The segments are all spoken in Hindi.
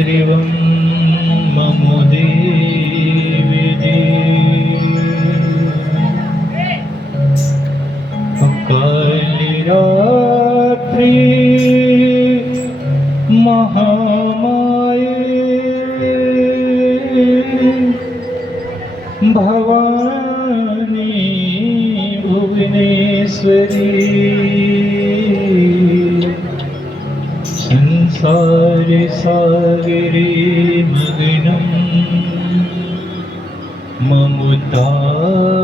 हरिवं ममो देवी काली रात्रि महामाये भवानी भुवनेश्वरी संसार सागरे मग्नं ममतारि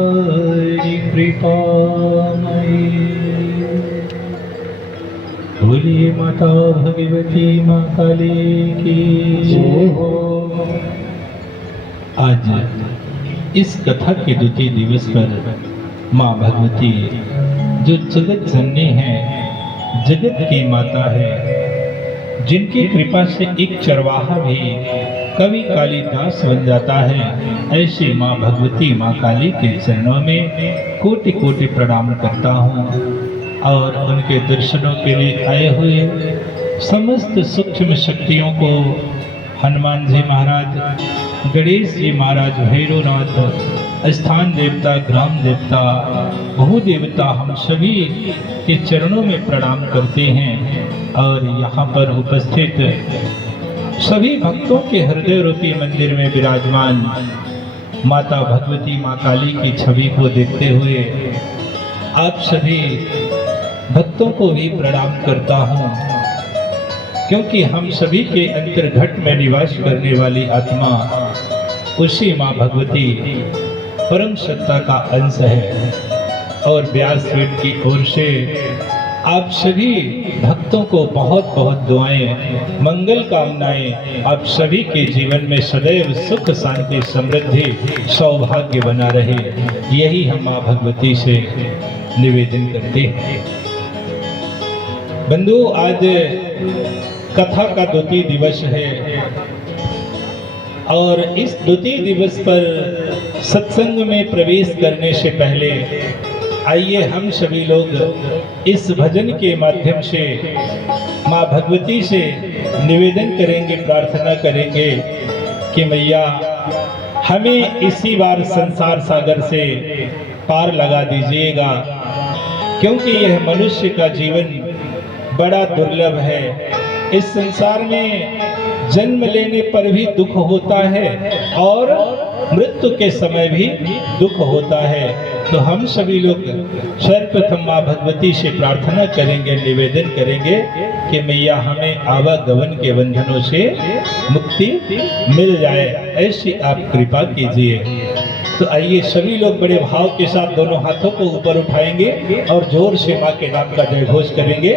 कृपामयी बोलिए माता भगवती माँ काली की जय हो। आज इस कथा के द्वितीय दिवस पर माँ भगवती जो जगत जननी है, जगत की माता है, जिनकी कृपा से एक चरवाहा भी कवि कालिदास बन जाता है, ऐसी माँ भगवती माँ काली के चरणों में कोटि कोटि प्रणाम करता हूँ और उनके दर्शनों के लिए आए हुए समस्त सूक्ष्म शक्तियों को हनुमान जी महाराज, गणेश जी महाराज, भैरवनाथ, स्थान देवता, ग्राम देवता, भू देवता, हम सभी के चरणों में प्रणाम करते हैं और यहाँ पर उपस्थित सभी भक्तों के हृदय रूपी मंदिर में विराजमान माता भगवती माँ काली की छवि को देखते हुए आप सभी भक्तों को भी प्रणाम करता हूँ, क्योंकि हम सभी के अंतर्घट में निवास करने वाली आत्मा उसी माँ भगवती परम सत्ता का अंश है। और व्यासपीठ की ओर से आप सभी भक्तों को बहुत बहुत दुआएं, मंगल कामनाएं, आप सभी के जीवन में सदैव सुख, शांति, समृद्धि, सौभाग्य बना रहे, यही हम माँ भगवती से निवेदन करते हैं। बंधु, आज कथा का द्वितीय दिवस है और इस द्वितीय दिवस पर सत्संग में प्रवेश करने से पहले आइए हम सभी लोग इस भजन के माध्यम से माँ भगवती से निवेदन करेंगे, प्रार्थना करेंगे कि मैया हमें इसी बार संसार सागर से पार लगा दीजिएगा, क्योंकि यह मनुष्य का जीवन बड़ा दुर्लभ है। इस संसार में जन्म लेने पर भी दुख होता है और मृत्यु के समय भी दुख होता है। तो हम सभी लोग सर्वप्रथम माँ भगवती से प्रार्थना करेंगे, निवेदन करेंगे कि मैया हमें आवागमन के बंधनों से मुक्ति मिल जाए, ऐसी आप कृपा कीजिए। तो आइए सभी लोग बड़े भाव के साथ दोनों हाथों को ऊपर उठाएंगे और जोर से माँ के नाम का जय घोष करेंगे।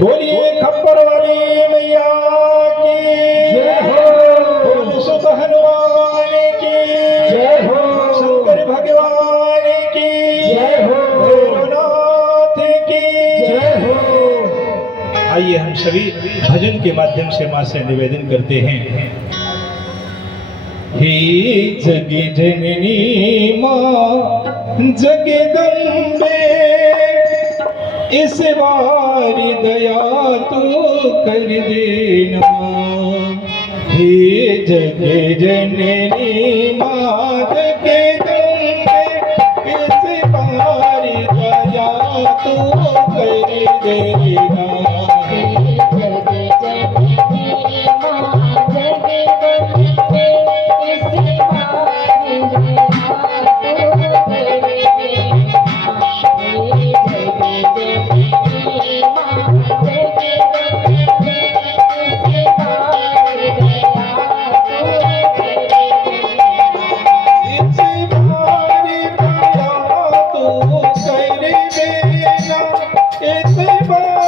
बोलिए खप्पर वाली मैया की जय हो, सुत हनुमान की जय हो, शंकर भगवान की जय हो, भैरवनाथ की जय हो। आइए हम सभी भजन के माध्यम से माँ से निवेदन करते हैं। हे जग जननी माँ जगदम्बे, इस बार दया तू कर देना। हे जग जननी माँ जगदम्बे, इस बार दया तू कर देना। इस बार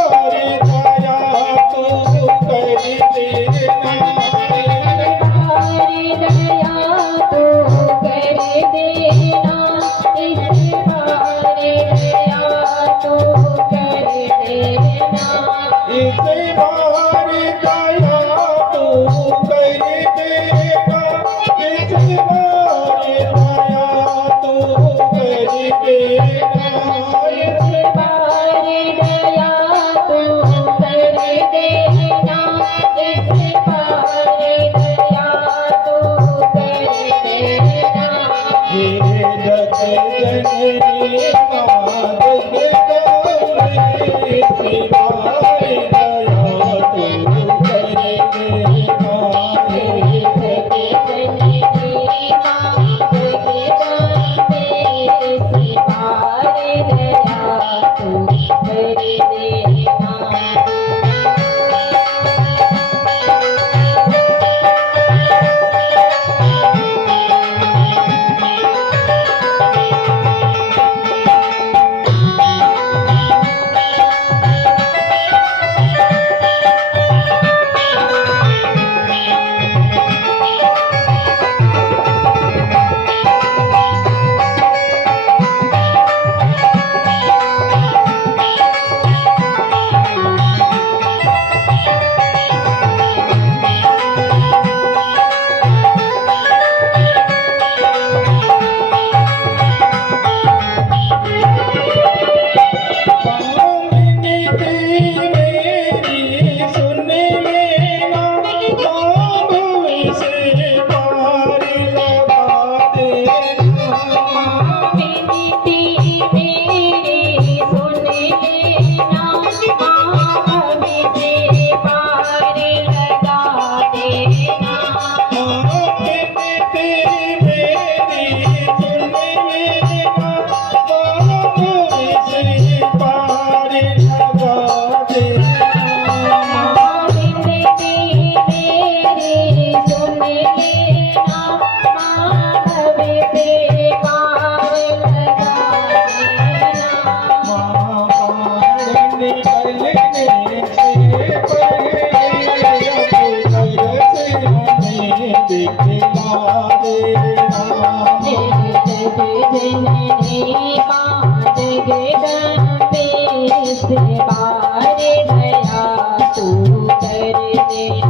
दया तो कर दे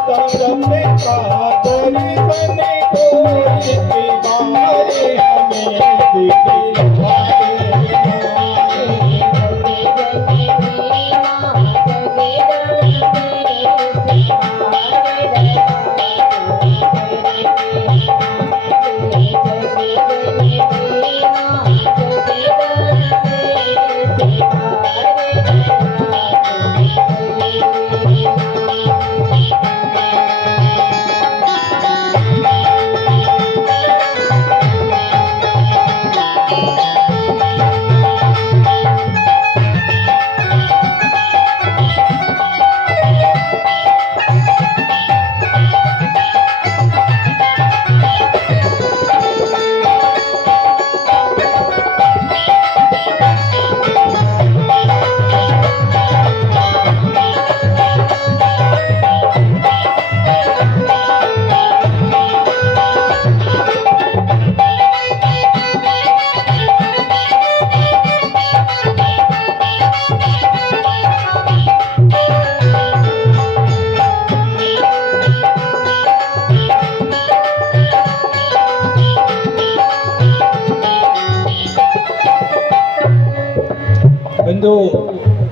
तरफ का दर्शन कोई दीवारे हमें दिखलाए। बंधु,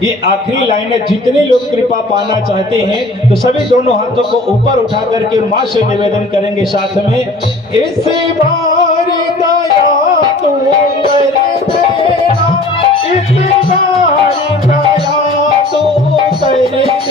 ये आखिरी लाइन है। जितने लोग कृपा पाना चाहते हैं तो सभी दोनों हाथों को ऊपर उठा करके मां से निवेदन करेंगे साथ में, इस बार दया तू कर देना, इस बार दया तू कर देना।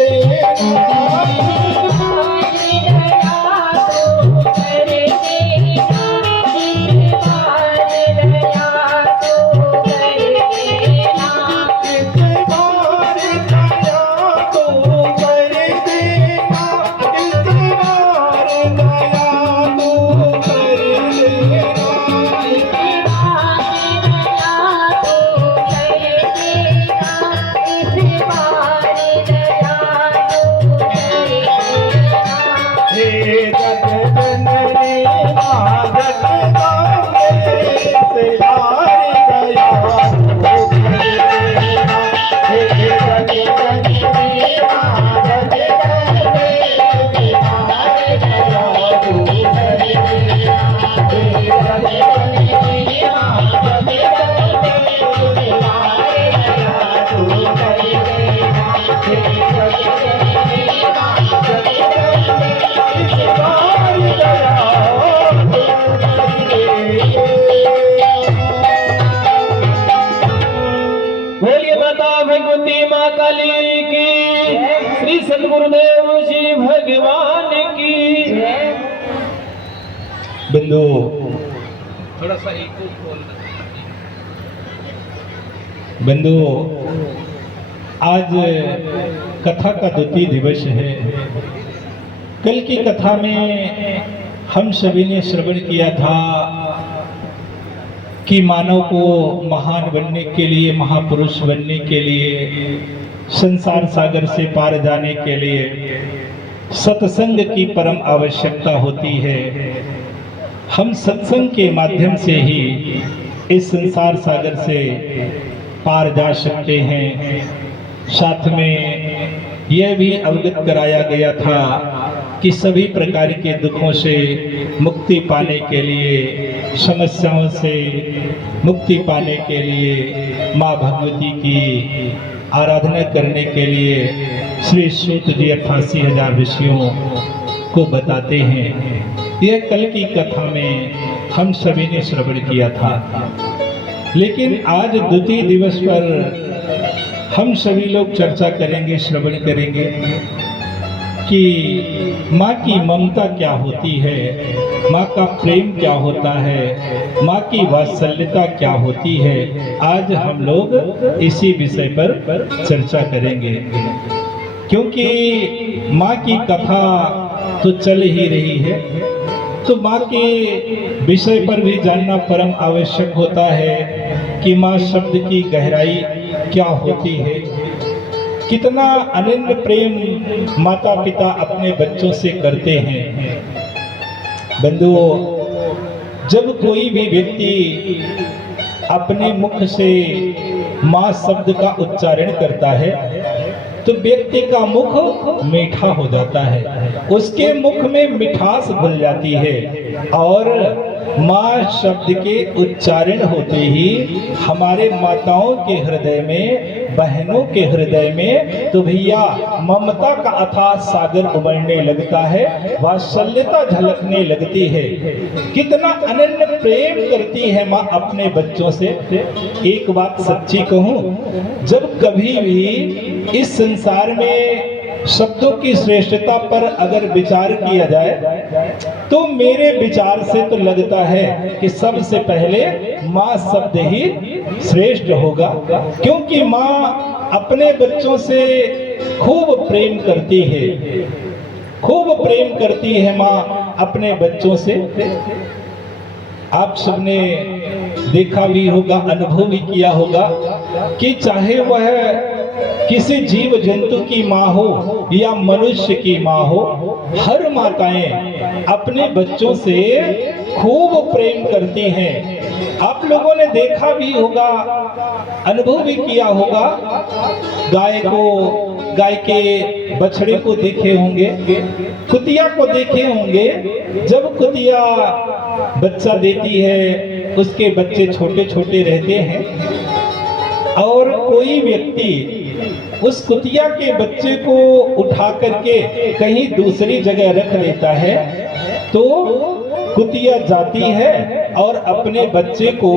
श्री सद्गुरुदेव जी भगवान की। बंधु, थोड़ा सा एक बंधु, आज कथा का द्वितीय दिवस है। कल की कथा में हम सभी ने श्रवण किया था कि मानव को महान बनने के लिए, महापुरुष बनने के लिए, संसार सागर से पार जाने के लिए सत्संग की परम आवश्यकता होती है। हम सत्संग के माध्यम से ही इस संसार सागर से पार जा सकते हैं। साथ में यह भी अवगत कराया गया था कि सभी प्रकार के दुखों से मुक्ति पाने के लिए, समस्याओं से मुक्ति पाने के लिए माँ भगवती की आराधना करने के लिए श्री सूत जी 88,000 ऋषियों को बताते हैं। यह कल की कथा में हम सभी ने श्रवण किया था। लेकिन आज द्वितीय दिवस पर हम सभी लोग चर्चा करेंगे, श्रवण करेंगे कि माँ की ममता क्या होती है, माँ का प्रेम क्या होता है, माँ की वात्सल्यता क्या होती है। आज हम लोग इसी विषय पर चर्चा करेंगे, क्योंकि माँ की कथा तो चल ही रही है, तो माँ के विषय पर भी जानना परम आवश्यक होता है कि माँ शब्द की गहराई क्या होती है। कितना अनन्य प्रेम माता पिता अपने बच्चों से करते हैं। बंधुओं, जब कोई भी व्यक्ति अपने मुख से माँ शब्द का उच्चारण करता है तो व्यक्ति का मुख मीठा हो जाता है, उसके मुख में मिठास घुल जाती है और माँ शब्द के उच्चारण होते ही हमारे माताओं के हृदय में, बहनों के हृदय में तो भैया ममता का अथाह सागर उमड़ने लगता है, वात्सल्यता झलकने लगती है। कितना अनन्य प्रेम करती है माँ अपने बच्चों से। एक बात सच्ची कहूँ, जब कभी भी इस संसार में शब्दों की श्रेष्ठता पर अगर विचार किया जाए तो मेरे विचार से तो लगता है कि सबसे पहले माँ शब्द ही श्रेष्ठ होगा, क्योंकि माँ अपने बच्चों से खूब प्रेम करती है, खूब प्रेम करती है माँ अपने बच्चों से। आप सबने देखा भी होगा, अनुभव भी किया होगा कि चाहे वह किसी जीव जंतु की माँ हो या मनुष्य की माँ हो, हर माताएं अपने बच्चों से खूब प्रेम करती हैं। आप लोगों ने देखा भी होगा, अनुभव भी किया होगा, गाय के बछड़े को देखे होंगे, कुतिया को देखे होंगे। जब कुतिया बच्चा देती है, उसके बच्चे छोटे छोटे रहते हैं और कोई व्यक्ति उस कुतिया के बच्चे को उठा करके कहीं दूसरी जगह रख देता है, तो कुतिया जाती है और अपने बच्चे को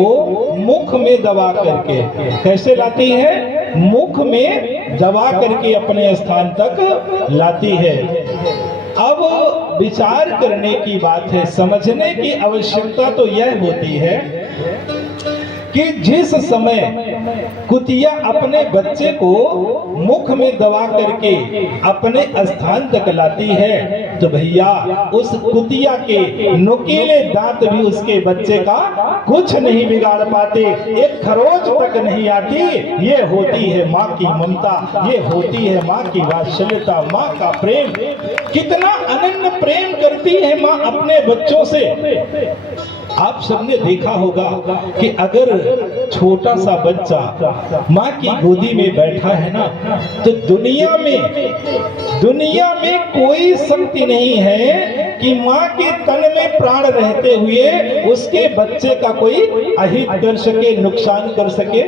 मुख में दबा करके, कैसे लाती है, मुख में दबा करके अपने स्थान तक लाती है। अब विचार करने की बात है, समझने की आवश्यकता तो यह होती है कि जिस समय कुतिया अपने बच्चे को मुख में दबा करके अपने स्थान तक लाती है, तो भैया उस कुतिया के नुकीले दांत भी उसके बच्चे का कुछ नहीं बिगाड़ पाते, एक खरोच तक नहीं आती। ये होती है माँ की ममता, ये होती है माँ की वात्सल्यता, माँ का प्रेम। कितना अनन्य प्रेम करती है माँ अपने बच्चों से। आप सबने देखा होगा कि अगर छोटा सा बच्चा माँ की गोदी में बैठा है ना, तो दुनिया में कोई शक्ति नहीं है कि माँ के तन में प्राण रहते हुए उसके बच्चे का कोई अहित कर सके, नुकसान कर सके।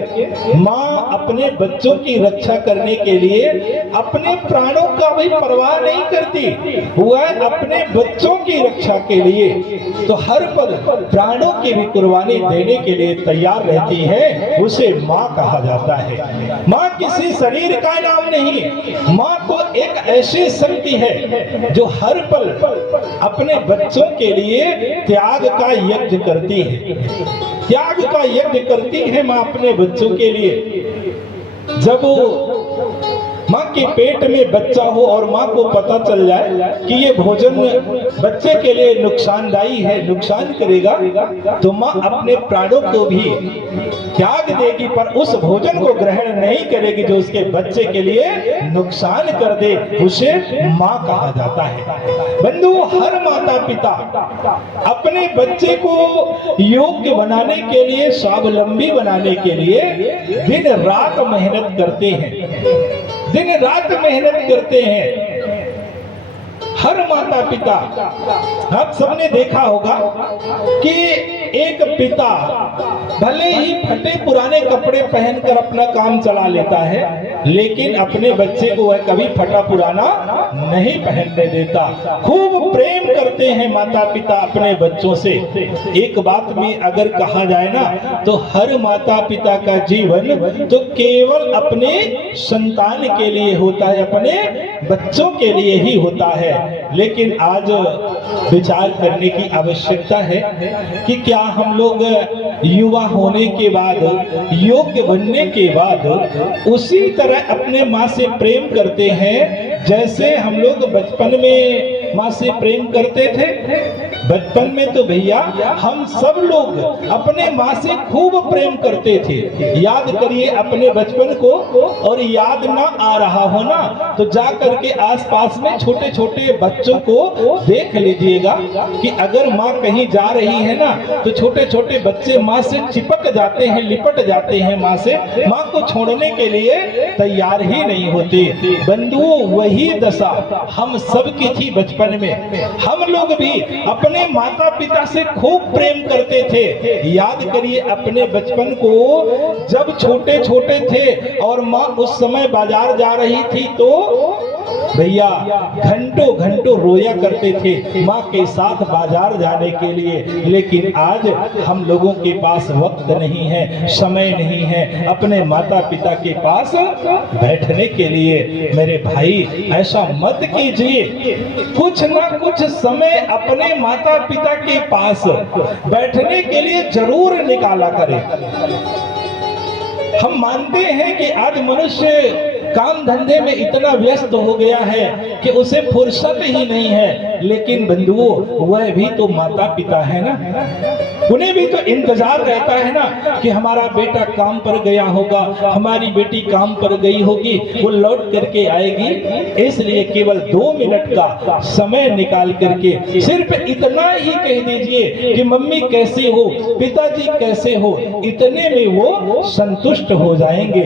माँ अपने बच्चों की रक्षा करने के लिए अपने प्राणों का भी परवाह नहीं करती, वह अपने बच्चों की रक्षा के लिए तो हर पल प्राणों की भी कुर्बानी देने के लिए तैयार रहती है। उसे माँ कहा जाता है। माँ किसी शरीर का नाम नहीं, माँ तो एक ऐसी शक्ति है जो हर पल अपने बच्चों के लिए त्याग का यज्ञ करती है, त्याग का यज्ञ करती है माँ अपने बच्चों के लिए। जब माँ के पेट में बच्चा हो और माँ को पता चल जाए कि ये भोजन बच्चे के लिए नुकसानदायी है, नुकसान करेगा, तो माँ अपने प्राणों को भी त्याग देगी, पर उस भोजन को ग्रहण नहीं करेगी जो उसके बच्चे के लिए नुकसान कर दे। उसे माँ कहा जाता है। बंधु, हर माता पिता अपने बच्चे को योग्य बनाने के लिए, स्वावलंबी बनाने के लिए दिन रात मेहनत करते हैं, दिन रात मेहनत करते हैं। हर माता पिता, आप सबने देखा होगा कि एक पिता भले ही फटे पुराने कपड़े पहनकर अपना काम चला लेता है, लेकिन अपने बच्चे को वह कभी फटा पुराना नहीं पहनने देता। खूब प्रेम करते हैं माता पिता अपने बच्चों से। एक बात में अगर कहा जाए ना, तो हर माता पिता का जीवन तो केवल अपने संतान के लिए होता है, अपने बच्चों के लिए ही होता है। लेकिन आज विचार करने की आवश्यकता है कि क्या हम लोग युवा होने के बाद, योग्य बनने के बाद उसी तरह अपने माँ से प्रेम करते हैं जैसे हम लोग बचपन में माँ से प्रेम करते थे। बचपन में तो भैया हम सब लोग अपने माँ से खूब प्रेम करते थे। याद करिए अपने बचपन को, और याद ना आ रहा हो ना तो जा करके आसपास में छोटे छोटे बच्चों को देख लीजिएगा कि अगर माँ कहीं जा रही है ना तो छोटे छोटे बच्चे माँ से चिपक जाते हैं, लिपट जाते हैं माँ से, माँ को छोड़ने के लिए तैयार ही नहीं होते। बंधुओं, वही दशा हम सब की थी बचपन में। हम लोग भी अपने माता पिता से खूब प्रेम करते थे। याद करिए अपने बचपन को, जब छोटे छोटे थे और माँ उस समय बाजार जा रही थी तो भैया घंटों घंटों रोया करते थे माँ के साथ बाजार जाने के लिए। लेकिन आज हम लोगों के पास वक्त नहीं है, समय नहीं है अपने माता पिता के पास बैठने के लिए। मेरे भाई ऐसा मत कीजिए, कुछ ना कुछ समय अपने माता पिता के पास बैठने के लिए जरूर निकाला करें। हम मानते हैं कि आज मनुष्य काम धंधे में इतना व्यस्त हो गया है कि उसे फुर्सत ही नहीं है, लेकिन बंधुओं वह भी तो माता पिता है ना, उन्हें भी तो इंतजार रहता है ना कि हमारा बेटा काम पर गया होगा, हमारी बेटी काम पर गई होगी, वो लौट करके आएगी। इसलिए केवल 2 मिनट का समय निकाल करके सिर्फ इतना ही कह दीजिए कि मम्मी कैसे हो, पिताजी कैसे हो, इतने में वो संतुष्ट हो जाएंगे।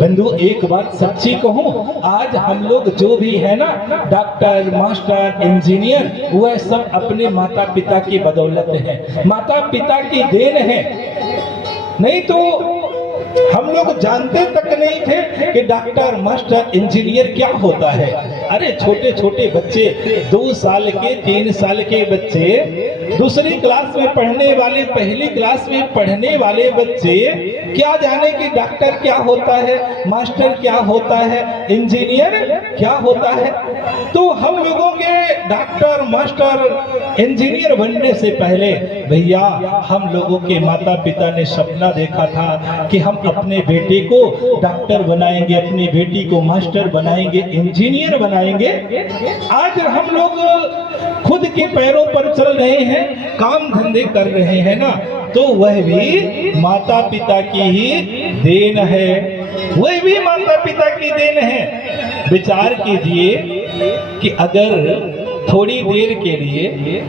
बंधु एक बात सच्ची कहूं, आज हम लोग जो भी है ना डॉक्टर, मास्टर, इंजीनियर, वह सब अपने माता पिता की बदौलत है, माता पिता की देन है। नहीं तो हम लोग जानते तक नहीं थे कि डॉक्टर, मास्टर, इंजीनियर क्या होता है। अरे छोटे छोटे बच्चे, 2 साल के 3 साल के बच्चे, दूसरी क्लास में पढ़ने वाले, पहली क्लास में पढ़ने वाले बच्चे क्या जाने कि डॉक्टर क्या होता है, मास्टर क्या होता है, इंजीनियर क्या होता है। तो हम लोगों के डॉक्टर, मास्टर, इंजीनियर बनने से पहले भैया हम लोगों के माता पिता ने सपना देखा था कि हम अपने बेटे को डॉक्टर बनाएंगे, अपनी बेटी को मास्टर बनाएंगे, इंजीनियर बनाएंगे। आज हम लोग खुद के पैरों पर चल रहे हैं, काम धंधे कर रहे हैं ना, तो वह भी माता पिता की ही देन है, वह भी माता पिता की देन है। विचार कीजिए कि अगर थोड़ी देर के लिए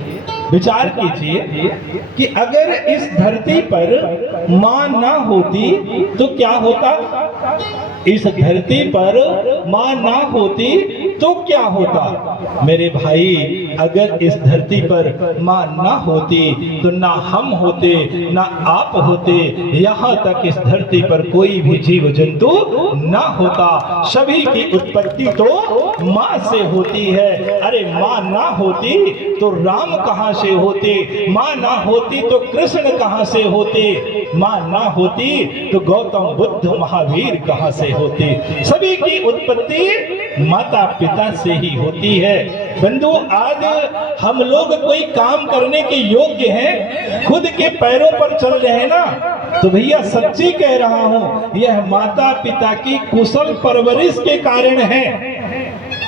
विचार कीजिए कि अगर इस धरती पर माँ ना होती तो क्या होता, इस धरती पर माँ ना होती तो क्या होता। मेरे भाई अगर इस धरती पर माँ ना होती तो ना हम होते, ना आप होते, यहाँ तक इस धरती पर कोई भी जीव जंतु ना होता। सभी की उत्पत्ति तो माँ से होती है। अरे माँ ना होती तो राम कहाँ से होते, माँ ना होती तो कृष्ण कहाँ से होते, माँ ना होती तो गौतम बुद्ध महावीर कहाँ से होते। सभी की उत्पत्ति माता पिता से ही होती है। बंधु आज हम लोग कोई काम करने के योग्य हैं, खुद के पैरों पर चल रहे हैं ना, तो भैया सच्ची कह रहा हूं यह माता पिता की कुशल परवरिश के कारण है।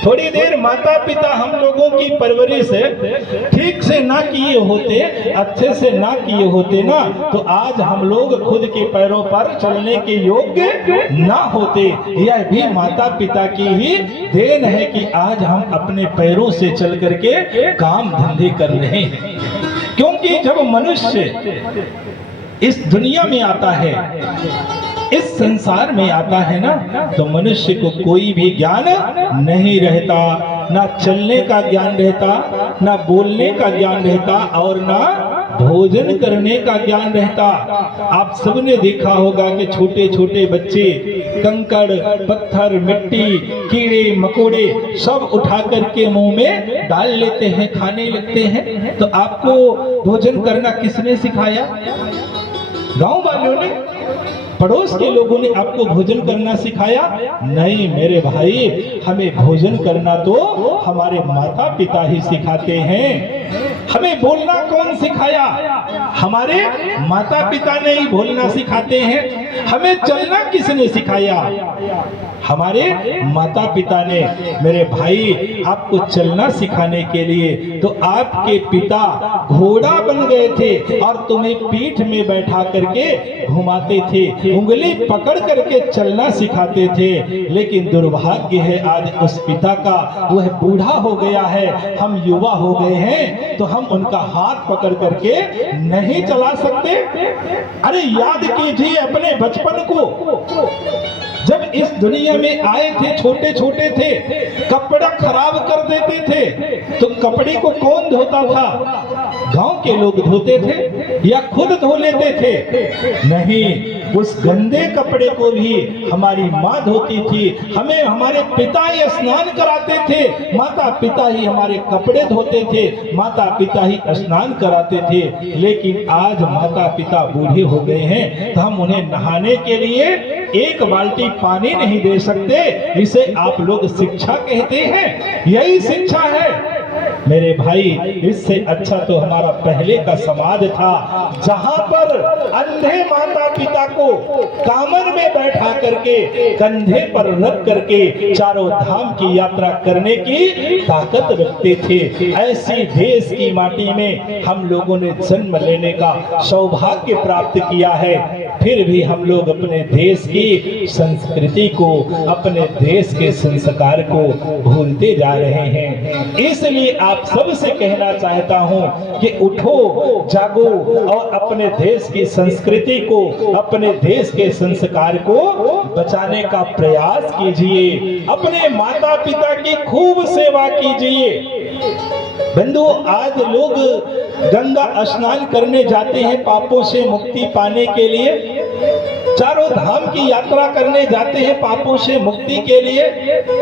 थोड़ी देर माता पिता हम लोगों की परवरिश ठीक से ना किए होते, अच्छे से ना किए होते ना, तो आज हम लोग खुद के पैरों पर चलने के योग्य ना होते। यह भी माता पिता की ही देन है कि आज हम अपने पैरों से चल करके काम धंधे कर रहे हैं। क्योंकि जब मनुष्य इस दुनिया में आता है, इस संसार में आता है ना, तो मनुष्य को कोई भी ज्ञान नहीं रहता, ना चलने का ज्ञान रहता, ना बोलने का ज्ञान रहता, और ना भोजन करने का ज्ञान रहता। आप सबने देखा होगा कि छोटे छोटे बच्चे कंकड़, पत्थर, मिट्टी, कीड़े मकोड़े सब उठा करके मुंह में डाल लेते हैं, खाने लगते हैं। तो आपको भोजन करना किसने सिखाया? गांव वालों ने, पड़ोस के लोगों ने आपको भोजन करना सिखाया? नहीं मेरे भाई, हमें भोजन करना तो हमारे माता पिता ही सिखाते हैं। हमें बोलना कौन सिखाया? हमारे माता पिता ने ही बोलना सिखाते हैं। हमें चलना किसने सिखाया? हमारे माता पिता ने। मेरे भाई, आपको चलना सिखाने के लिए तो आपके पिता घोड़ा बन गए थे और तुम्हें पीठ में बैठा करके घुमाते थे, उंगली पकड़ करके चलना सिखाते थे। लेकिन दुर्भाग्य है आज उस पिता का, वह बूढ़ा हो गया है, हम युवा हो गए हैं, तो हम उनका हाथ पकड़ करके नहीं चला सकते। अरे याद कीजिए अपने बचपन को, जब इस दुनिया में आए थे, छोटे छोटे थे, कपड़ा खराब कर देते थे तो कपड़े को कौन धोता था? गांव के लोग धोते थे या खुद धो लेते थे? नहीं, उस गंदे कपड़े को भी हमारी माँ धोती थी। हमें हमारे पिता ही स्नान कराते थे, माता पिता ही हमारे कपड़े धोते थे, माता पिता ही स्नान कराते थे। लेकिन आज माता पिता बूढ़े हो गए हैं तो हम उन्हें नहाने के लिए एक बाल्टी पानी नहीं दे सकते। इसे आप लोग शिक्षा कहते हैं? यही शिक्षा है मेरे भाई। इससे अच्छा तो हमारा पहले का समाज था, जहां पर अंधे माता पिता को कामन में बैठा करके कंधे पर रख करके चारों धाम की यात्रा करने की ताकत रखते थे। ऐसी देश की माटी में हम लोगों ने जन्म लेने का सौभाग्य प्राप्त किया है, फिर भी हम लोग अपने देश की संस्कृति को, अपने देश के संस्कार को भूलते जा रहे हैं। इसलिए आप सबसे कहना चाहता हूं कि उठो, जागो और अपने देश की संस्कृति को, अपने देश के संस्कार को बचाने का प्रयास कीजिए। अपने माता पिता की खूब सेवा कीजिए। बंधु, आज लोग गंगा स्नान करने जाते हैं पापों से मुक्ति पाने के लिए, चारों धाम की यात्रा करने जाते हैं पापों से मुक्ति के लिए।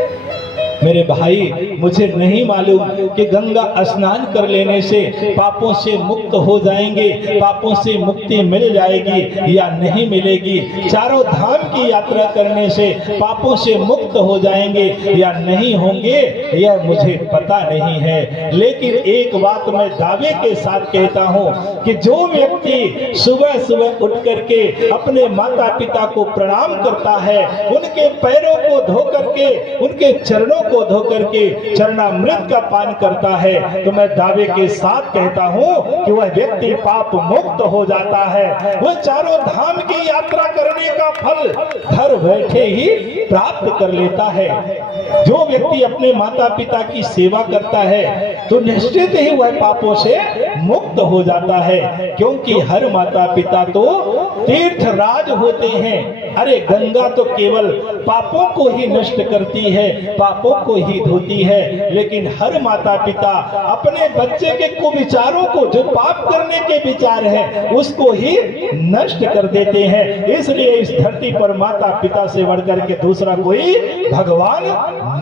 मेरे भाई, मुझे नहीं मालूम कि गंगा स्नान कर लेने से पापों से मुक्त हो जाएंगे, पापों से मुक्ति मिल जाएगी या नहीं मिलेगी। चारों धाम की यात्रा करने से पापों से मुक्त हो जाएंगे या नहीं होंगे, यह मुझे पता नहीं है। लेकिन एक बात मैं दावे के साथ कहता हूँ कि जो व्यक्ति सुबह सुबह उठ करके अपने माता पिता को प्रणाम करता है, उनके पैरों को धो करके, उनके चरणों को धो करके चरणामृत का पान करता है, तो मैं दावे के साथ कहता हूं कि वह व्यक्ति पाप मुक्त हो जाता है। वह चारों धाम की यात्रा करने का फल घर बैठे ही प्राप्त कर लेता है। जो व्यक्ति अपने माता पिता की सेवा करता है तो निश्चित ही वह पापों से मुक्त हो जाता है, क्योंकि हर माता पिता तो तीर्थराज होते हैं। अरे गंगा तो केवल पापों को ही नष्ट करती है, पापों को ही धोती है, लेकिन हर माता पिता अपने बच्चे के कुविचारों को, जो पाप करने के विचार हैं, उसको ही नष्ट कर देते हैं। इसलिए इस धरती पर माता पिता से बढ़कर के दूसरा कोई भगवान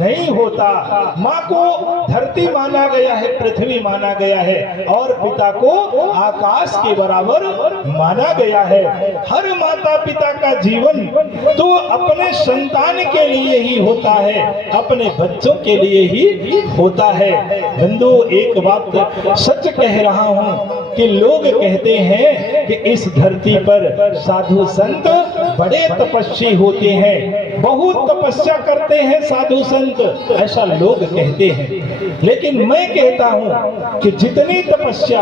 नहीं होता। माँ को धरती माना गया है, पृथ्वी माना गया है, और पिता को आकाश के बराबर माना गया है। हर माता पिता का जीवन तो अपने संतान के लिए ही होता है, अपने बच्चों के लिए ही होता है। बंधु, एक बात सच कह रहा हूं कि लोग कहते हैं कि इस धरती पर साधु संत बड़े तपस्वी होते हैं, बहुत तपस्या करते हैं साधु संत, ऐसा लोग कहते हैं। लेकिन मैं कहता हूं कि जितनी तपस्या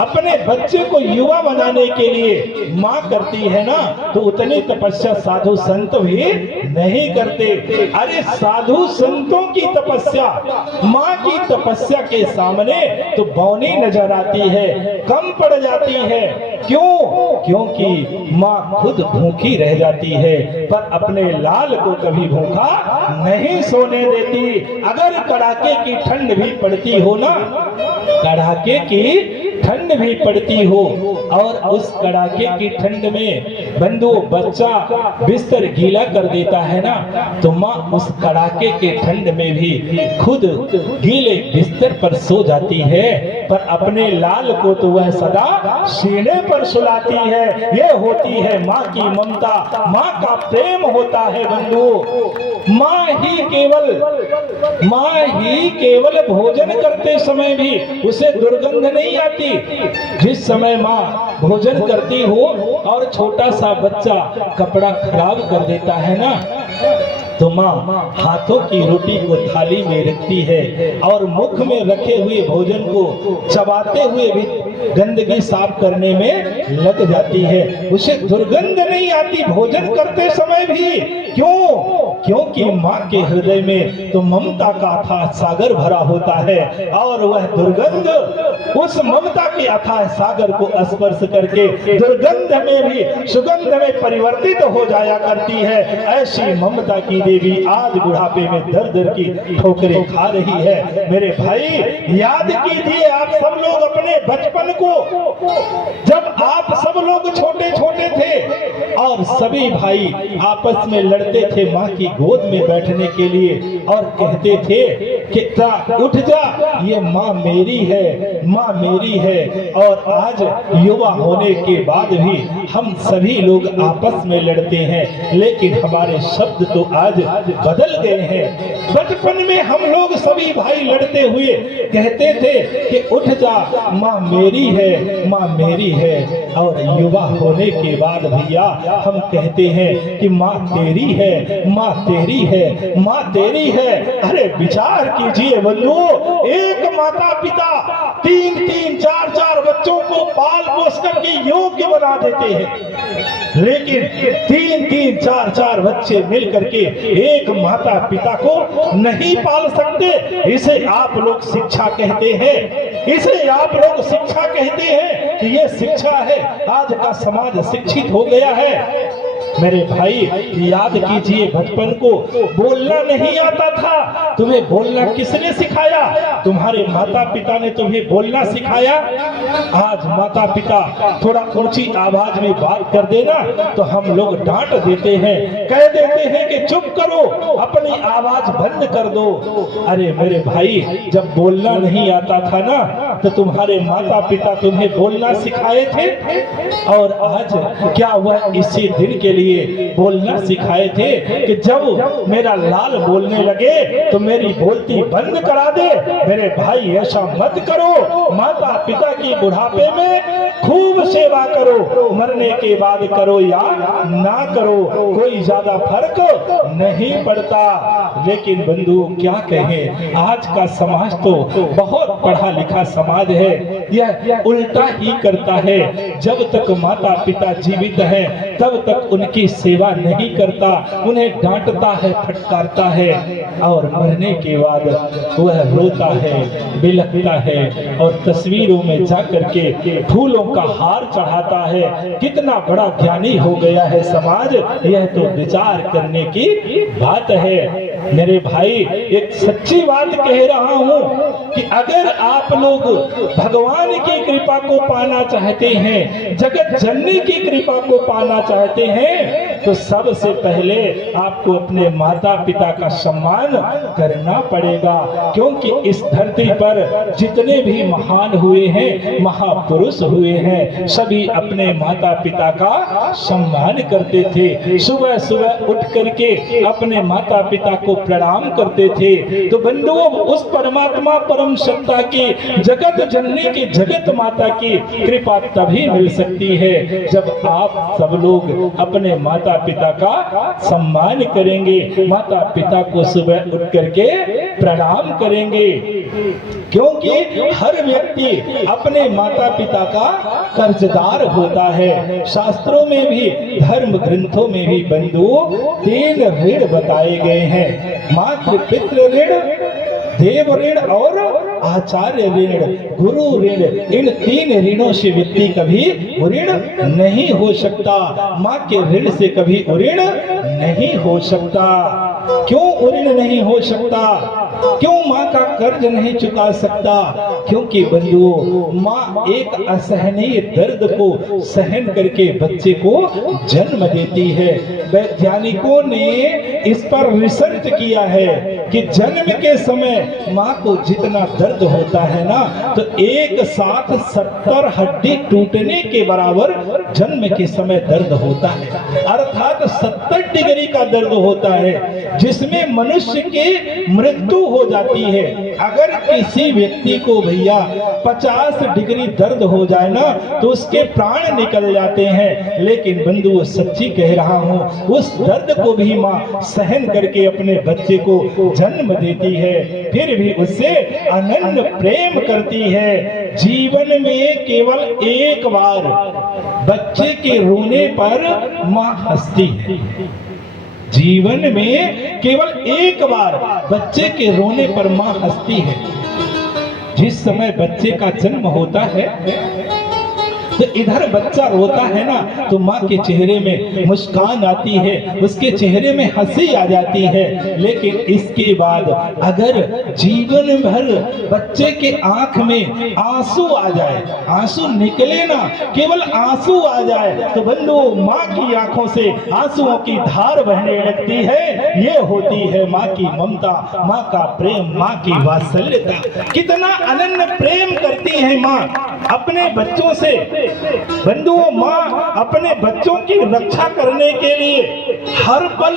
अपने बच्चे को युवा बनाने के लिए माँ करती है ना, तो उतनी तपस्या साधु संत भी नहीं करते। अरे साधु संतों की तपस्या माँ की तपस्या के सामने तो बौनी नजर आती है, कम पड़ जाती है। क्यों? क्योंकि माँ खुद भूखी रह जाती है पर अपने लाल को कभी भूखा नहीं सोने देती। अगर कड़ाके की ठंड भी पड़ती हो ना, कड़ाके की ठंड भी पड़ती हो, और उस कड़ाके की ठंड में बंधु बच्चा बिस्तर गीला कर देता है ना, तो माँ उस कड़ाके के ठंड में भी खुद गीले बिस्तर पर सो जाती है। पर अपने लाल को तो वह सदा सीने पर सुलाती है। ये होती है माँ की ममता, माँ का प्रेम होता है बंधु। माँ ही केवल भोजन करते समय भी उसे दुर्गंध नहीं आती। जिस समय माँ भोजन करती हो और छोटा सा बच्चा कपड़ा खराब कर देता है ना, तो माँ हाथों की रोटी को थाली में रखती है और मुख में रखे हुए भोजन को चबाते हुए भी गंदगी साफ करने में लग जाती है। उसे दुर्गंध नहीं आती भोजन करते समय भी। क्यों? क्योंकि माँ के हृदय में तो ममता का अथाह सागर भरा होता है और वह दुर्गंध उस ममता के अथाह सागर को स्पर्श करके दुर्गंध में भी सुगंध में परिवर्तित हो जाया करती है। ऐसी ममता की देवी आज बुढ़ापे में दर दर की ठोकरें खा रही है। मेरे भाई याद कीजिए आप सब लोग अपने बचपन को, जब आप सब लोग छोटे छोटे थे और सभी भाई आपस में लड़ते थे माँ की गोद में बैठने के लिए और कहते थे कि उठ जा, ये माँ मेरी है, माँ मेरी है। और आज युवा होने के बाद भी हम सभी लोग आपस में लड़ते हैं, लेकिन हमारे शब्द तो आज बदल गए हैं। बचपन में हम लोग सभी भाई लड़ते हुए कहते थे कि उठ जा, माँ मेरी है, माँ मेरी है। और युवा होने के बाद भैया हम कहते हैं कि माँ तेरी है, माँ तेरी है, माँ तेरी है। अरे विचार कीजिए बंधु, एक माता पिता 3-3, 4-4 बच्चों को पाल पोस करके योग्य बना देते हैं, लेकिन 3-3, 4-4 बच्चे मिल करके एक माता पिता को नहीं पाल सकते। इसे आप लोग शिक्षा कहते हैं, इसे आप लोग शिक्षा कहते हैं कि ये शिक्षा है। आज का समाज शिक्षित हो गया है। मेरे भाई याद कीजिए बचपन को, बोलना नहीं आता था। तुम्हें बोलना किसने सिखाया? तुम्हारे माता पिता ने तुम्हें बोलना सिखाया। आज माता पिता थोड़ा ऊंची आवाज में बात कर देना तो हम लोग डांट देते हैं, कह देते हैं कि चुप करो, अपनी आवाज बंद कर दो। अरे मेरे भाई, जब बोलना नहीं आता था ना तो तुम्हारे माता पिता तुम्हें बोलना सिखाए थे, और आज क्या वह इसी दिन के लिए बोलना सिखाए थे कि जब मेरा लाल बोलने लगे तो मेरी बोलती बंद करा दे। मेरे भाई ऐसा मत करो। माता पिता की बुढ़ापे में खूब सेवा करो, मरने के बाद करो या ना करो, कोई ज्यादा फर्क नहीं पड़ता। लेकिन बंधु क्या कहें, आज का समाज तो बहुत पढ़ा लिखा समाज है, यह उल्टा ही करता है। जब तक माता पिता जीवित हैं तब तक उनकी सेवा नहीं करता, उन्हें डांटता है, फटकारता है, और मरने के बाद वह रोता है, बिलखता है और तस्वीरों में जाकर के फूलों का हार चढ़ाता है। कितना बड़ा ज्ञानी हो गया है समाज, यह तो विचार करने की बात है। मेरे भाई एक सच्ची बात कह रहा हूँ कि अगर आप लोग भगवान की कृपा को पाना चाहते हैं, जगत जननी की कृपा को पाना चाहते हैं, तो सबसे पहले आपको अपने माता पिता का सम्मान करना पड़ेगा। क्योंकि इस धरती पर जितने भी महान हुए हैं, महापुरुष हुए हैं, सभी अपने माता पिता का सम्मान करते थे। सुबह सुबह उठ करके अपने माता पिता को प्रणाम करते थे। तो बंधुओं, उस परमात्मा परम सत्ता की, जगत जननी की, जगत माता की कृपा तभी मिल सकती है जब आप सब लोग अपने माता पिता का सम्मान करेंगे, माता पिता को सुबह उठ करके प्रणाम करेंगे। क्योंकि हर व्यक्ति अपने माता पिता का कर्जदार होता है। शास्त्रों में भी, धर्म ग्रंथों में भी बंधु 3 ऋण बताए गए हैं, मातृ पितृ ऋण, देव ऋण और आचार्य ऋण, गुरु ऋण। इन 3 ऋणों से व्यक्ति कभी ऋण नहीं हो सकता, माँ के ऋण से कभी ऋण नहीं हो सकता। क्यों ऋण नहीं हो सकता? क्यों माँ का कर्ज नहीं चुका सकता? क्योंकि बंधुओं, माँ एक असहनीय दर्द को सहन करके बच्चे को जन्म देती है। वैज्ञानिकों ने इस पर रिसर्च किया है। कि जन्म के समय माँ को जितना दर्द होता है ना, तो एक साथ 70 हड्डी टूटने के बराबर जन्म के समय दर्द होता है, अर्थात 70 डिग्री का दर्द होता है, जिसमें मनुष्य की मृत्यु हो जाती है। अगर किसी व्यक्ति को भैया 50 डिग्री दर्द हो जाए ना, तो उसके प्राण निकल जाते हैं। लेकिन बंधु, वो सच्ची कह रहा हूं, उस दर्द को भी माँ सहन करके अपने बच्चे को जन्म देती है, फिर भी उससे अनन्य प्रेम करती है। जीवन में केवल एक बार बच्चे के रोने पर माँ हंसती है। जीवन में केवल एक बार बच्चे के रोने पर माँ हंसती है। जिस समय बच्चे का जन्म होता है तो इधर बच्चा रोता है ना, तो माँ के चेहरे में मुस्कान आती है, उसके चेहरे में हंसी आ जाती है। लेकिन इसके बाद अगर जीवन भर बच्चे के आंख में आंसू आ जाए, आंसू निकले ना, केवल आंसू आ जाए, तो बंधु माँ की आंखों से आंसुओं की धार बहने लगती है। ये होती है माँ की ममता, माँ का प्रेम, माँ की वात्सल्यता। कितना अनन्य प्रेम करती है माँ अपने बच्चों से। बंधुओं, माँ अपने बच्चों की रक्षा करने के लिए हर पल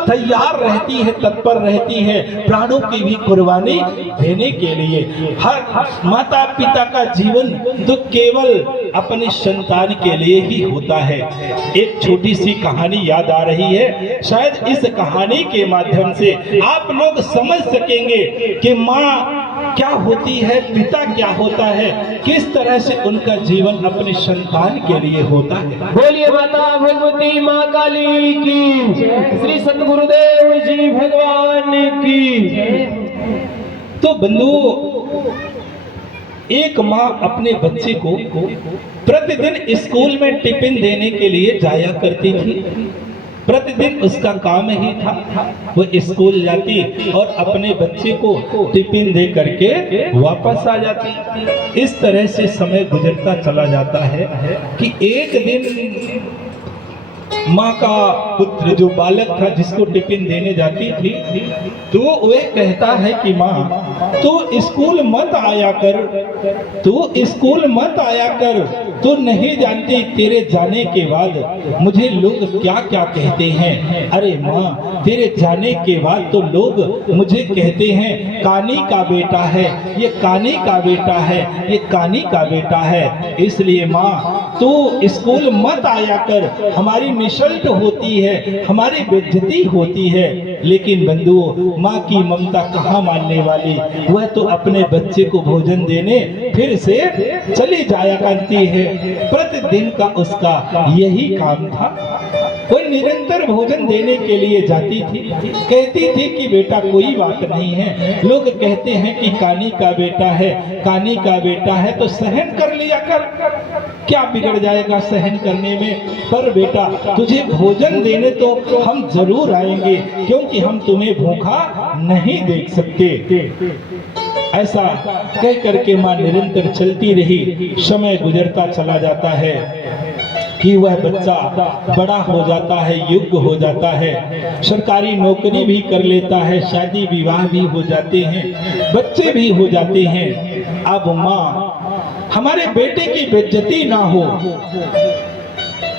तैयार रहती है, तत्पर रहती है, प्राणों की भी कुर्बानी देने के लिए। हर माता पिता का जीवन तो केवल अपने संतान के लिए ही होता है। एक छोटी सी कहानी याद आ रही है, शायद इस कहानी के माध्यम से आप लोग समझ सकेंगे कि माँ क्या होती है, पिता क्या होता है, किस तरह से उनका जीवन अपने संतान के लिए होता है। बोलिए माता भगवती माँ काली की, श्री सतगुरुदेव जी भगवान की। तो बंधु, एक माँ अपने बच्चे को प्रतिदिन स्कूल में टिफिन देने के लिए जाया करती थी। प्रतिदिन उसका काम ही था, वो स्कूल जाती और अपने बच्चे को टिफिन दे करके वापस आ जाती। इस तरह से समय गुजरता चला जाता है कि एक दिन माँ का पुत्र जो बालक था, जिसको टिफिन देने जाती थी, तो वह कहता है कि माँ तू स्कूल मत आया कर, तू स्कूल मत आया कर, तू नहीं जानती तेरे जाने के बाद मुझे लोग क्या क्या कहते हैं। अरे माँ, तेरे जाने के बाद तो लोग मुझे कहते हैं कानी का बेटा है, ये कानी का बेटा है, ये कानी का बेटा है। इसलिए माँ तू स्कूल मत आया कर, हमारी निशल्ट होती है, हमारी बेइज्जती होती है। लेकिन बंधुओं, माँ की ममता कहाँ मानने वाली, वह तो अपने बच्चे को भोजन देने फिर से चली जाया करती है। प्रतिदिन का उसका यही काम था, वो निरंतर भोजन देने के लिए जाती थी। कहती थी कि बेटा कोई बात नहीं है, लोग कहते हैं कि कानी का बेटा है, कानी का बेटा है, तो सहन कर लिया कर, क्या बिगड़ जाएगा सहन करने में। पर बेटा तुझे भोजन देने तो हम जरूर आएंगे, क्योंकि हम तुम्हें भूखा नहीं देख सकते। ऐसा कह करके माँ निरंतर चलती रही। समय गुजरता चला जाता है कि वह बच्चा बड़ा हो जाता है, युग हो जाता है, सरकारी नौकरी भी कर लेता है, शादी विवाह भी हो जाते हैं, बच्चे भी हो जाते हैं। अब माँ हमारे बेटे की बेइज्जती ना हो,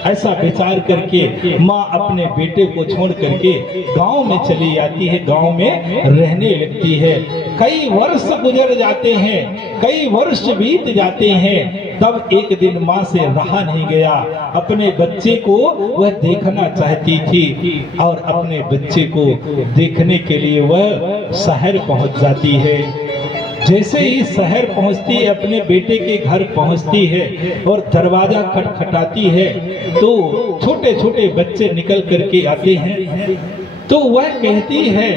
ऐसा विचार करके माँ अपने बेटे को छोड़ करके गांव में चली आती है, गांव में रहने लगती है। कई वर्ष गुजर जाते हैं, कई वर्ष बीत जाते हैं। तब एक दिन माँ से रहा नहीं गया, अपने बच्चे को वह देखना चाहती थी और अपने बच्चे को देखने के लिए वह शहर पहुंच जाती है। जैसे ही शहर पहुंचती है, अपने बेटे के घर पहुंचती है और दरवाजा खटखटाती है, तो छोटे छोटे बच्चे निकल करके आते हैं। तो वह कहती है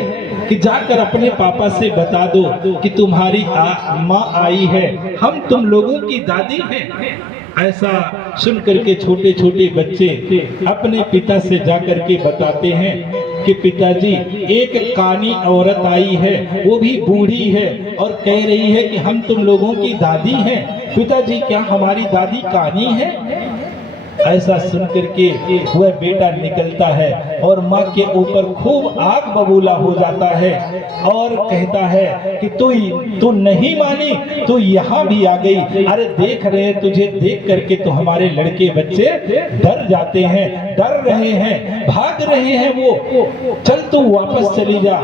कि जाकर अपने पापा से बता दो कि तुम्हारी माँ आई है, हम तुम लोगों की दादी हैं। ऐसा सुन करके छोटे छोटे बच्चे अपने पिता से जाकर के बताते हैं कि पिताजी, एक कानी औरत आई है, वो भी बूढ़ी है और कह रही है कि हम तुम लोगों की दादी हैं। पिताजी, क्या हमारी दादी कानी है? ऐसा सुन करके वह बेटा निकलता है और माँ के ऊपर खूब आग बबूला हो जाता है और कहता है कि तू नहीं मानी, तू यहाँ भी आ गई। अरे देख रहे हैं, तुझे देख करके तो हमारे लड़के बच्चे डर जाते हैं, डर रहे हैं, भाग रहे हैं, वो चल तू वापस चली जा।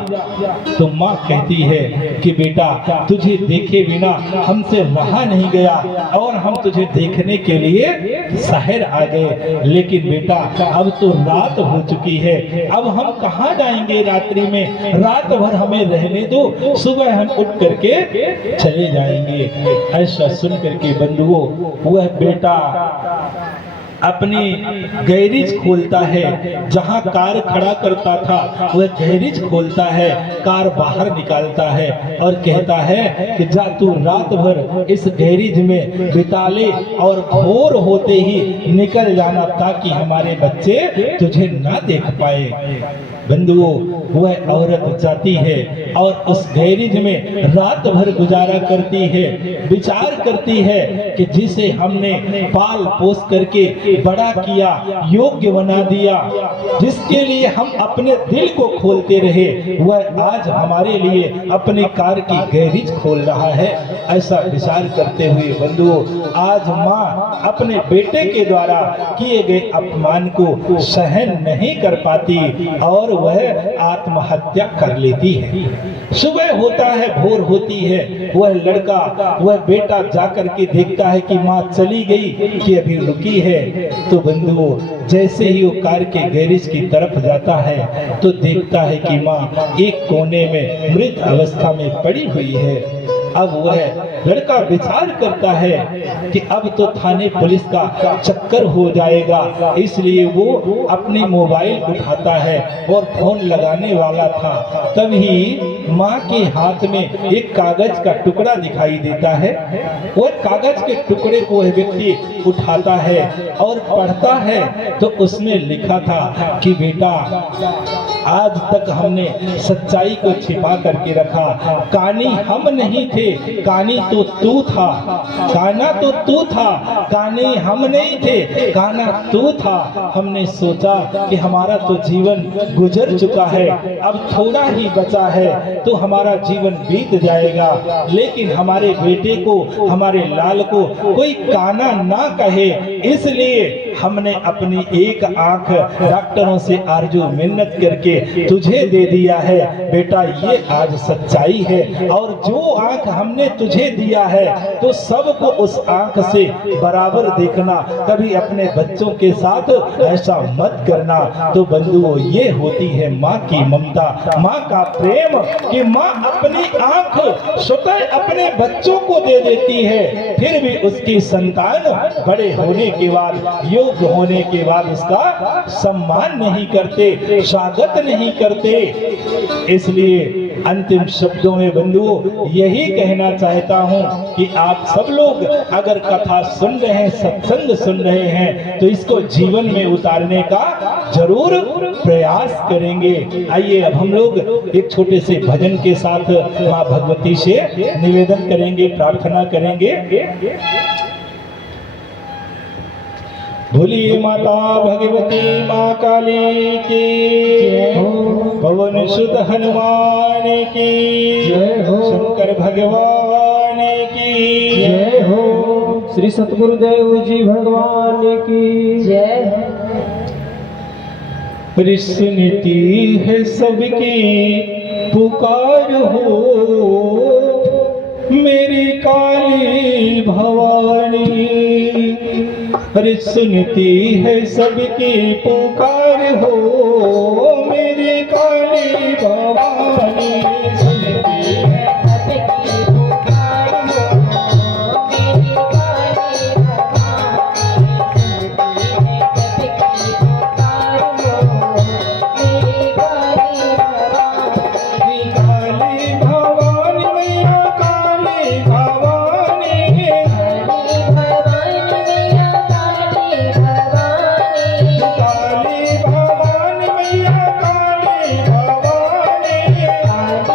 तो माँ कहती है कि बेटा तुझे देखे बिना हमसे रहा नहीं गया और हम तुझे देखने के लिए शहर आ गए, लेकिन बेटा अब तो रात हो चुकी है, अब हम कहाँ जाएंगे रात्रि में, रात भर हमें रहने दो, सुबह हम उठ करके चले जाएंगे। ऐसा सुन करके बंधुओं वह बेटा अपनी गैरेज खोलता है, जहां कार खड़ा करता था वह गैरेज खोलता है, कार बाहर निकालता है और कहता है कि जा तू रात भर इस गैरेज में बिता ले और भोर होते ही निकल जाना ताकि हमारे बच्चे तुझे ना देख पाए। बंधुओं वह औरत जाती है और उस गैरेज में रात भर गुजारा करती है, विचार करती है कि जिसे हमने पाल पोस करके बड़ा किया, योग्य बना दिया, जिसके लिए हम अपने दिल को खोलते रहे, वह आज हमारे लिए अपनी कार की गैरेज खोल रहा है। ऐसा विचार करते हुए बंधुओं आज माँ अपने बेटे के द्वारा किए गए अपमान को सहन नहीं कर पाती और वह आत्महत्या कर लेती है। सुबह होता है, भोर होती है, वह लड़का वह बेटा जाकर के देखता है कि माँ चली गई कि अभी रुकी है। तो बंधुओं जैसे ही वो कार के गैरेज की तरफ जाता है तो देखता है कि माँ एक कोने में मृत अवस्था में पड़ी हुई है। अब वह लड़का विचार करता है कि अब तो थाने पुलिस का चक्कर हो जाएगा, इसलिए वो अपने मोबाइल उठाता है और फोन लगाने वाला था। तभी माँ के हाथ में एक कागज का टुकड़ा दिखाई देता है। वो कागज के टुकड़े को वह व्यक्ति उठाता है और पढ़ता है तो उसमें लिखा था कि बेटा आज तक हमने सच्चाई को छिपा करके रखा, कानी हम नहीं थे, कानी तो तू था, काना तो तू था, कानी हम नहीं थे, काना तू था। हमने सोचा कि हमारा तो जीवन गुजर चुका है, अब थोड़ा ही बचा है तो हमारा जीवन बीत जाएगा, लेकिन हमारे बेटे को, हमारे लाल को कोई काना ना कहे, इसलिए हमने अपनी एक आंख डॉक्टरों से आरजू मिन्नत करके तुझे दे दिया है। बेटा ये आज सच्चाई है और जो आंख हमने तुझे दिया है तो सबको उस आंख से बराबर देखना, कभी अपने बच्चों के साथ ऐसा मत करना। तो बंधुओं ये होती है माँ की ममता, माँ का प्रेम कि माँ अपनी आंख स्वतः अपने बच्चों को दे देती है, फिर भी उसकी संतान बड़े होने के बाद, योग्य होने के बाद उसका सम्मान नहीं करते, स्वागत नहीं करते। इसलिए अंतिम शब्दों में बंधुओं यही कहना चाहता हूं कि आप सब लोग अगर कथा सुन रहे हैं, सत्संग सुन रहे हैं तो इसको जीवन में उतारने का जरूर प्रयास करेंगे। आइए अब हम लोग एक छोटे से भजन के साथ माँ भगवती से निवेदन करेंगे, प्रार्थना करेंगे। बोलिए माता भगवती माँ काली की जय हो, पवन सुत हनुमान की जय हो, शंकर भगवान की जय हो, श्री सतगुरुदेव जी भगवान की जय हो। सुनती है सबकी पुकार हो मेरी काली भवानी, अरे सुनती है सबकी पुकार हो मेरी काली भवानी, सुनती है सबकी पुकार हो मेरी काली भवानी, सुनती है सबकी पुकार हो मेरी काली भवानी, काली भवानी मैया काली भवानी, काली भवानी मैया काली भवानी, काली भवानी मैया काली भवानी, काली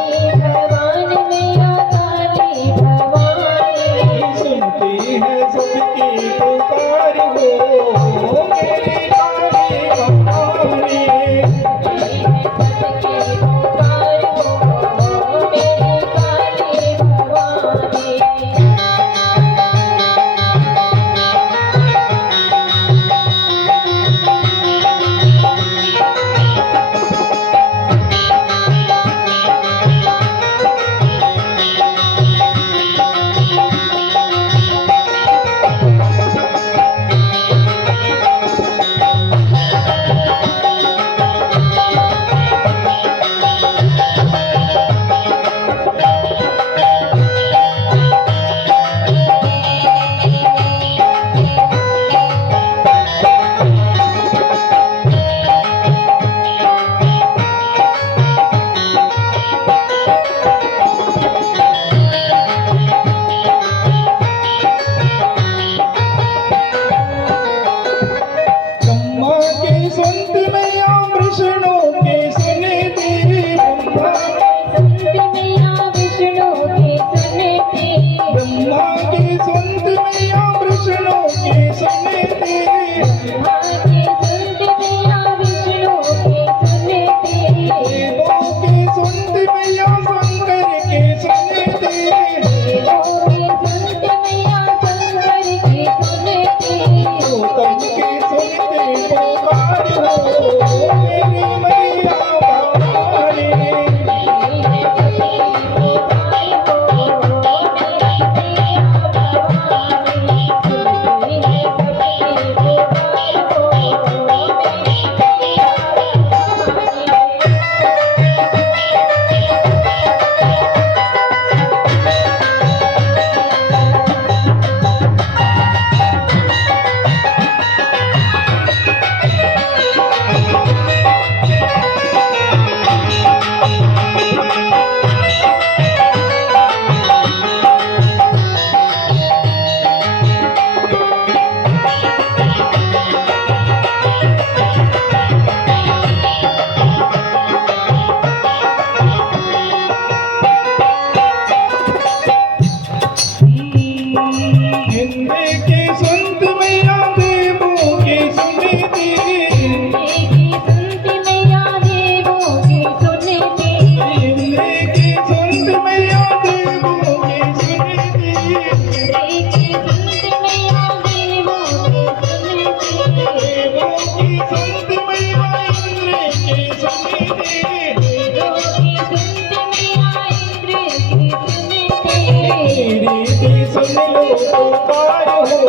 सुन लो पुकार हो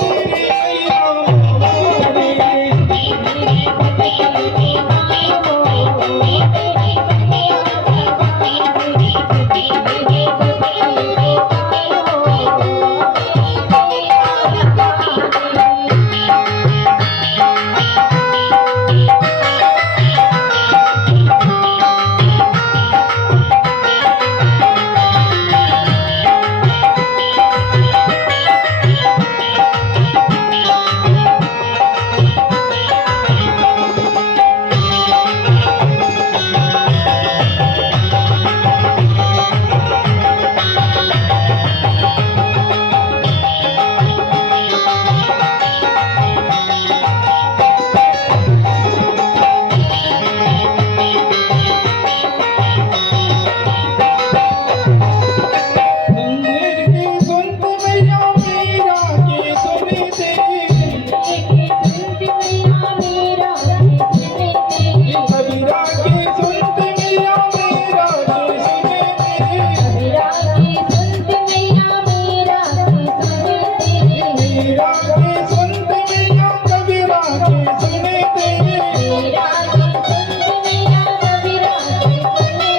मेरी मैया भवानी।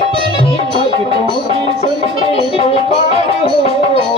भक्तों की सुनते पुकार हो